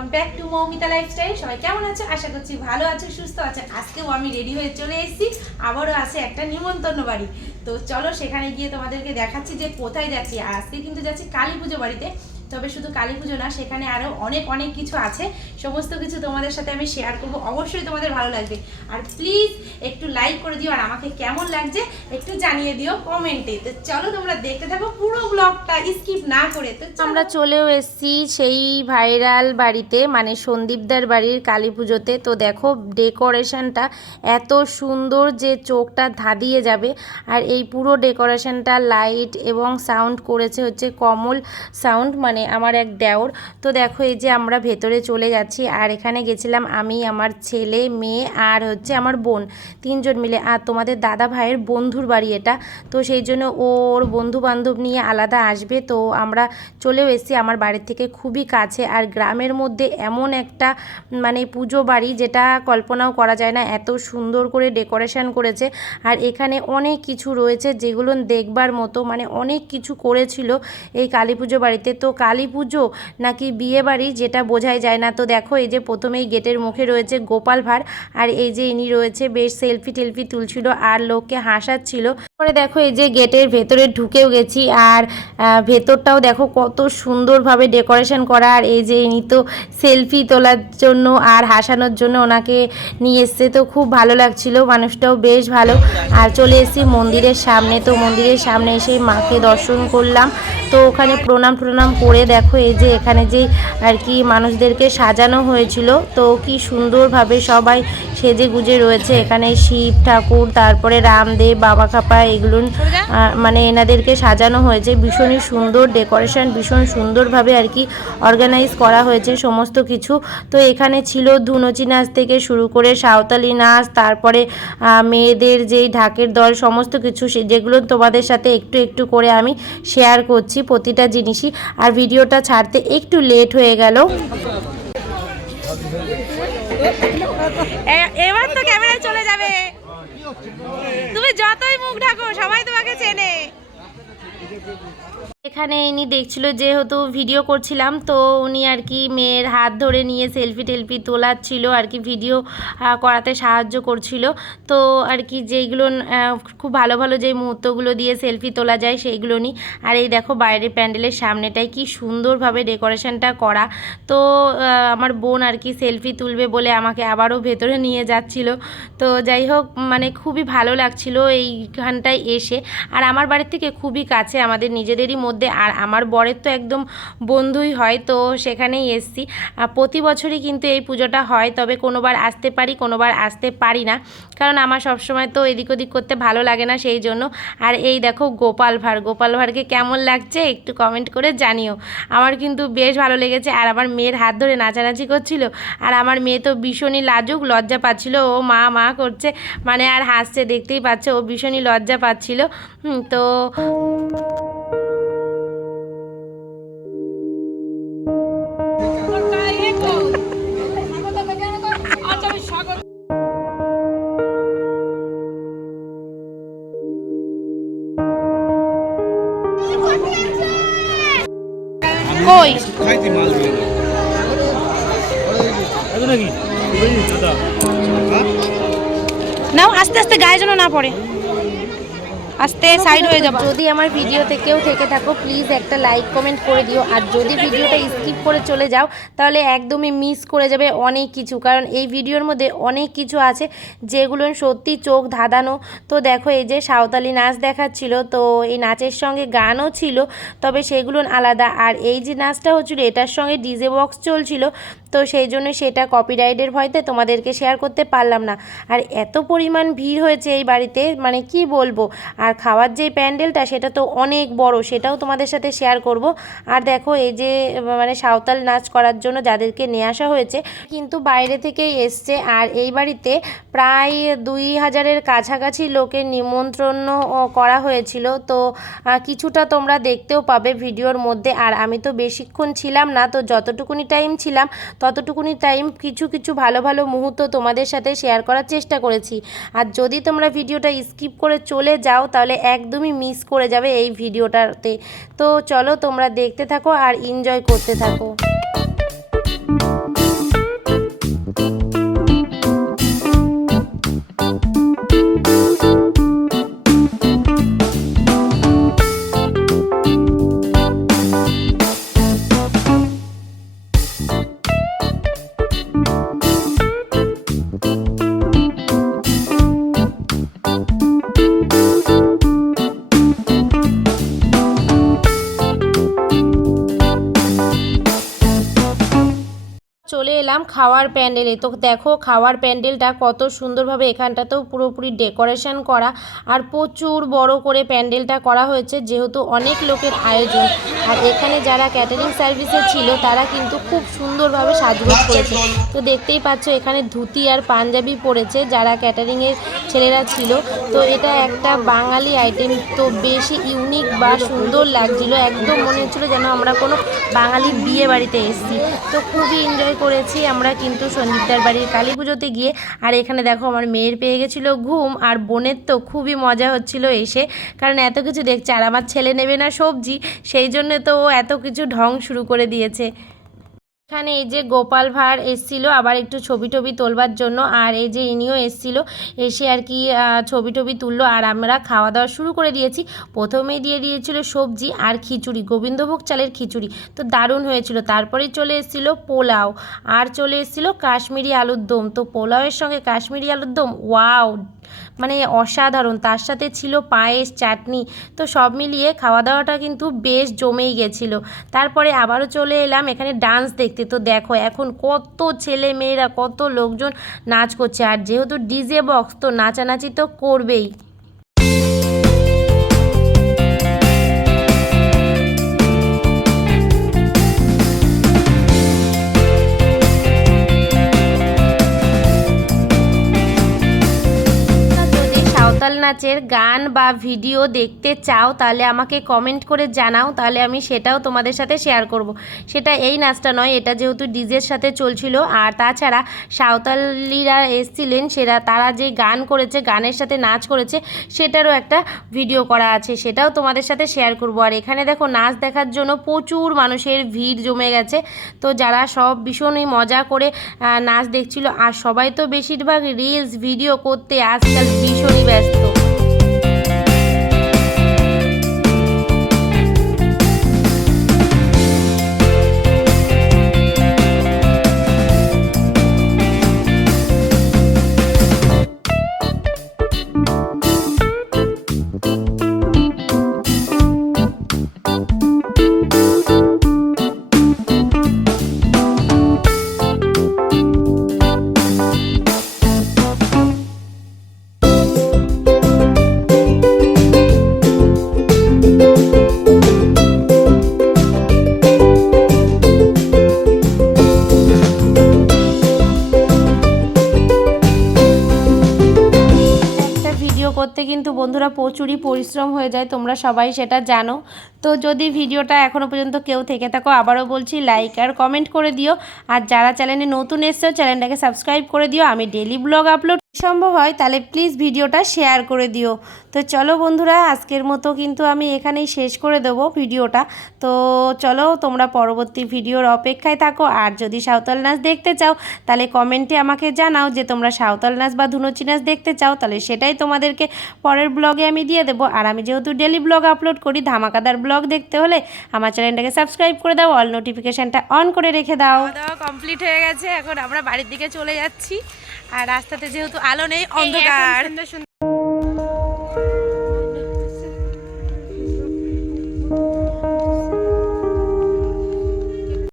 Welcome back to Moumita lifestyle. সবাই কেমন আছো? আশা করছি ভালো আছো, সুস্থ আছো। আজকেও আমি রেডি হয়ে চলে এসেছি, আবারও আছে একটা নিমন্ত্রণ বাড়ি। তো চলো সেখানে গিয়ে তোমাদেরকে দেখাচ্ছি যে কোথায় যাচ্ছি। আর আজকে কিন্তু যাচ্ছি কালী পুজো বাড়িতে। তবে শুধু কালী পুজো না, সেখানে আরও অনেক কিছু আছে। সমস্ত কিছু তোমাদের সাথে আমি শেয়ার করবো, অবশ্যই তোমাদের ভালো লাগবে। আর প্লিজ একটু লাইক করে দিও, আর আমাকে কেমন লাগছে একটু জানিয়ে দিও কমেন্টে। তো চলো তোমরা দেখতে থাকো পুরো ব্লগটা স্কিপ না করে। তো আমরা চলেও এসেছি সেই ভাইরাল বাড়িতে, মানে সন্দীপদার বাড়ির কালী পুজোতে। তো দেখো ডেকোরেশনটা এত সুন্দর যে চোখটা ধাঁধিয়ে যাবে। আর এই পুরো ডেকোরেশনটা লাইট এবং সাউন্ড করেছে হচ্ছে কমল সাউন্ড, মানে আমার এক দেওর। তো দেখো এই যে আমরা ভেতরে চলে যাচ্ছি, আর এখানে গেছিলাম আমি, আমার ছেলে, মেয়ে আর হচ্ছে আমার বোন, তিনজন মিলে। আর তোমাদের দাদা ভাইয়ের বন্ধুর বাড়ি এটা, তো সেই জন্য ওর বন্ধু বান্ধব নিয়ে আলাদা আসবে। তো আমরা চলেও এসেছি, আমার বাড়ির থেকে খুবই কাছে। আর গ্রামের মধ্যে এমন একটা মানে পুজো বাড়ি যেটা কল্পনাও করা যায় না, এত সুন্দর করে ডেকোরেশন করেছে। আর এখানে অনেক কিছু রয়েছে যেগুলো দেখবার মতো, মানে অনেক কিছু করেছিল এই কালী পুজো বাড়িতে। তো কালী পুজো নাকি বিয়ে বাড়ি যেটা বোঝাই যায় না। তো দেখো এই যে প্রথমেই গেটের মুখে রয়েছে গোপাল ভাঁড়, আর এই যে ইনি রয়েছে বেশ সেলফি টেলফি তুলছিল আর লোককে হাসাচ্ছিল। পরে দেখো এই যে গেটের ভেতরে ঢুকেও গেছি, আর ভেতরটাও দেখো কত সুন্দরভাবে ডেকোরেশন করা। আর এই যে ইনি তো সেলফি তোলার জন্য আর হাসানোর জন্য ওনাকে নিয়ে এসছে, তো খুব ভালো লাগছিল, মানুষটাও বেশ ভালো। আর চলে এসেছি মন্দিরের সামনে। তো মন্দিরের সামনে এসে মাকে দর্শন করলাম। তো ওখানে প্রণাম করে দেখো এই যে এখানে যে আর কি মানুষদেরকে সাজানো হয়েছিল, তো কি সুন্দরভাবে সবাই সেজে গুজে রয়েছে। এখানে শিব ঠাকুর, তারপরে রামদেব, বাবা খাপা, এগুলো মানে এনাদেরকে সাজানো হয়েছে। ভীষণই সুন্দর ডেকোরেশন, ভীষণ সুন্দরভাবে আর কি অর্গানাইজ করা হয়েছে সমস্ত কিছু। তো এখানে ছিল ধুনুচি নাচ থেকে শুরু করে সাঁওতালি নাচ, তারপরে মেয়েদের যেই ঢাকের দল, সমস্ত কিছু যেগুলো তোমাদের সাথে একটু করে আমি শেয়ার করছি প্রতিটা জিনিসই। আর ভিডিওটা ছাড়তে একটু লেট হয়ে গেল। এবার তো ক্যামেরায় চলে যাবে, তুমি যতই মুখ ঢাকো সবাই তোমাকে চেনে। এখানে ইনি দেখছিল, যেহেতু ভিডিও করছিলাম, তো উনি আর কি মেয়ের হাত ধরে নিয়ে সেলফি টেলফি তোলাচ্ছিল আর কি, ভিডিও করাতে সাহায্য করছিল। তো আর কি যেইগুলো খুব ভালো যেই মুহূর্তগুলো দিয়ে সেলফি তোলা যায় সেইগুলো নিই। আর এই দেখো বাইরের প্যান্ডেলের সামনেটাই কি সুন্দরভাবে ডেকোরেশনটা করা। তো আমার বোন আর কি সেলফি তুলবে বলে আমাকে আবারও ভেতরে নিয়ে যাচ্ছিল। তো যাই হোক, মানে খুবই ভালো লাগছিল এইখানটায় এসে। আর আমার বাড়ির থেকে খুবই কাছে, আমাদের নিজেদেরই মধ্যে। আর আমার বরের তো একদম বন্ধুই হয়, তো সেখানেই এসছি। প্রতি বছরই কিন্তু এই পুজোটা হয়, তবে কোনোবার আসতে পারি, কোনোবার আসতে পারি না, কারণ আমার সবসময় তো এদিক ওদিক করতে ভালো লাগে না, সেই জন্য। আর এই দেখো গোপাল ভাঁড়কে কেমন লাগছে একটু কমেন্ট করে জানিও। আমার কিন্তু বেশ ভালো লেগেছে। আর আমার মেয়ের হাত ধরে নাচানাচি করছিল, আর আমার মেয়ে তো ভীষণই লাজুক, লজ্জা পাচ্ছিল, ও মা করছে, মানে আর হাসছে, দেখতেই পাচ্ছে ও ভীষণই লজ্জা পাচ্ছিল। তো কই নাও, আস্তে আস্তে গায়ে যেন না পড়ে, আস্তে সাইড হয়ে যাবে। যদি আমার ভিডিওতে কেউ থেকে থাকো প্লিজ একটা লাইক কমেন্ট করে দিও। আর যদি ভিডিওটা স্কিপ করে চলে যাও তাহলে একদমই মিস করে যাবে অনেক কিছু, কারণ এই ভিডিওর মধ্যে অনেক কিছু আছে যেগুলো সত্যি চোখ ধাঁধানো। তো দেখো এই যে সাঁওতালি নাচ দেখাচ্ছিল, তো এই নাচের সঙ্গে গানও ছিল, তবে সেগুলো আলাদা। আর এই যে নাচটা হচ্ছিল এটার সঙ্গে ডিজে বক্স চলছিল, তো সেই জন্য সেটা কপিরাইটের ভয়তে তোমাদেরকে শেয়ার করতে পারলাম না। আর এত পরিমাণ ভিড় হয়েছে এই বাড়িতে, মানে কি বলবো। আর খাওয়ার যে প্যান্ডেলটা সেটা তো অনেক বড়, সেটাও তোমাদের সাথে শেয়ার করব। আর দেখো এই যে মানে সাঁওতাল নাচ করার জন্য যাদেরকে নিয়ে আসা হয়েছে কিন্তু বাইরে থেকেই এসছে। আর এই বাড়িতে প্রায় 2000-এর কাছাকাছি লোকের নিমন্ত্রণ করা হয়েছিল। তো কিছুটা তোমরা দেখতেও পাবে ভিডিওর মধ্যে। আর আমি তো বেশিক্ষণ ছিলাম না, তো যতটুকুনি টাইম ছিলাম ততটুকুনি টাইম কিছু ভালো মুহূর্ত তোমাদের সাথে শেয়ার করার চেষ্টা করেছি। আর যদি তোমরা ভিডিওটা স্কিপ করে চলে যাও তাহলে একদমই মিস করে যাবে এই ভিডিওটাতে। তো চলো তোমরা দেখতে থাকো আর এনজয় করতে থাকো। চলে এলাম খাওয়ার প্যান্ডেলে। তো দেখো খাওয়ার প্যান্ডেলটা কত সুন্দরভাবে এখানটাতেও পুরোপুরি ডেকোরেশন করা আর প্রচুর বড় করে প্যান্ডেলটা করা হয়েছে, যেহেতু অনেক লোকের আয়োজন। আর এখানে যারা ক্যাটারিং সার্ভিসে ছিল তারা কিন্তু খুব সুন্দরভাবে সাজগোজ করেছে। তো দেখতেই পাচ্ছ এখানে ধুতি আর পাঞ্জাবি পরেছে যারা ক্যাটারিংয়ের ছেলেরা ছিল। তো এটা একটা বাঙালি আইটেম, তো বেশি ইউনিক বা সুন্দর লাগছিল, একদম মনে হচ্ছিলো যেন আমরা কোনো বাঙালি বিয়ে বাড়িতে এসেছি। তো খুবই এনজয় করেছি আমরা কিন্তু সঞ্জীবদার বাড়ির কালী পুজোতে গিয়ে। আর এখানে দেখো আমার মেয়ের পেয়ে গেছিলো ঘুম, আর বোনের তো খুবই মজা হচ্ছিল এসে, কারণ এত কিছু দেখছে। আর আমার ছেলে নেবে না সবজি, সেই জন্য তো ও এত কিছু ঢং শুরু করে দিয়েছে। এখানে এই যে গোপাল ভাঁড় এসেছিলো আবার একটু ছবি টবি তোলবার জন্য, আর এই যে ইনিও এসেছিলো, এসে আর কি ছবি টবি তুললো। আর আমরা খাওয়া দাওয়া শুরু করে দিয়েছি। প্রথমেই দিয়ে দিয়েছিল সবজি আর খিচুড়ি, গোবিন্দভোগ চালের খিচুড়ি, তো দারুণ হয়েছিল। তারপরেই চলে এসেছিলো পোলাও, আর চলে এসেছিলো কাশ্মীরি আলুর দম। তো পোলাওয়ের সঙ্গে কাশ্মীরি আলুর দম, ওয়াও, মানে অসাধারণ। তার সাথে ছিল পায়েস, চাটনি, তো সব মিলিয়ে খাওয়া দাওয়াটা কিন্তু বেশ জমেই গেছিলো। তারপরে আবারও চলে এলাম এখানে ডান্স দেখতে। তো দেখো এখন কত ছেলে মেয়েরা, কত লোকজন নাচ করছে, আর যেহেতু ডিজে বক্স তো নাচানাচি তো করবেই। সাঁওতাল নাচের গান বা ভিডিও দেখতে চাও তাহলে আমাকে কমেন্ট করে জানাও, তাহলে আমি সেটাও তোমাদের সাথে শেয়ার করব। সেটা এই নাচটা নয়, এটা যেহেতু ডিজের সাথে চলছিল। আর তাছাড়া সাঁওতালিরা এসেছিলেন, তারা যে গান করেছে, গানের সাথে নাচ করেছে, সেটারও একটা ভিডিও করা আছে, সেটাও তোমাদের সাথে শেয়ার করব। আর এখানে দেখো নাচ দেখার জন্য প্রচুর মানুষের ভিড় জমে গেছে। তো যারা সব ভীষণই মজা করে নাচ দেখছিল। আর সবাই তো বেশিরভাগ রিলস ভিডিও করতে আজকাল ভীষণই ব্যস্ত। করতে কিন্তু বন্ধুরা প্রচুরই পরিশ্রম হয়ে যায়, তোমরা সবাই সেটা জানো। তো যদি ভিডিওটা এখনও পর্যন্ত কেউ থেকে থাকো, আবারও বলছি লাইক আর কমেন্ট করে দিও। আর যারা চ্যানেলে নতুন এসছো চ্যানেলটাকে সাবস্ক্রাইব করে দিও। আমি ডেলি ব্লগ আপলোড সম্ভব হয় তাহলে প্লিজ ভিডিওটা শেয়ার করে দিও। তো চলো বন্ধুরা, আজকের মতো কিন্তু আমি এখানেই শেষ করে দেবো ভিডিওটা। তো চলো তোমরা পরবর্তী ভিডিওর অপেক্ষায় থাকো। আর যদি সাঁওতাল নাচ দেখতে চাও তাহলে কমেন্টে আমাকে জানাও যে তোমরা সাঁওতাল নাচ বা ধুনুচি নাচ দেখতে চাও, তাহলে সেটাই তোমাদেরকে পরের ব্লগে আমি দিয়ে দেবো। আর আমি যেহেতু ডেলি ব্লগ আপলোড করি, ধামাকাদার ব্লগ দেখতে হলে আমার চ্যানেলটাকে সাবস্ক্রাইব করে দাও, অল নোটিফিকেশানটা অন করে রেখে দাও। খাওয়া কমপ্লিট হয়ে গেছে, এখন আমরা বাড়ির দিকে চলে যাচ্ছি। আর রাস্তাতে যেহেতু আলো নেই, অন্ধকার।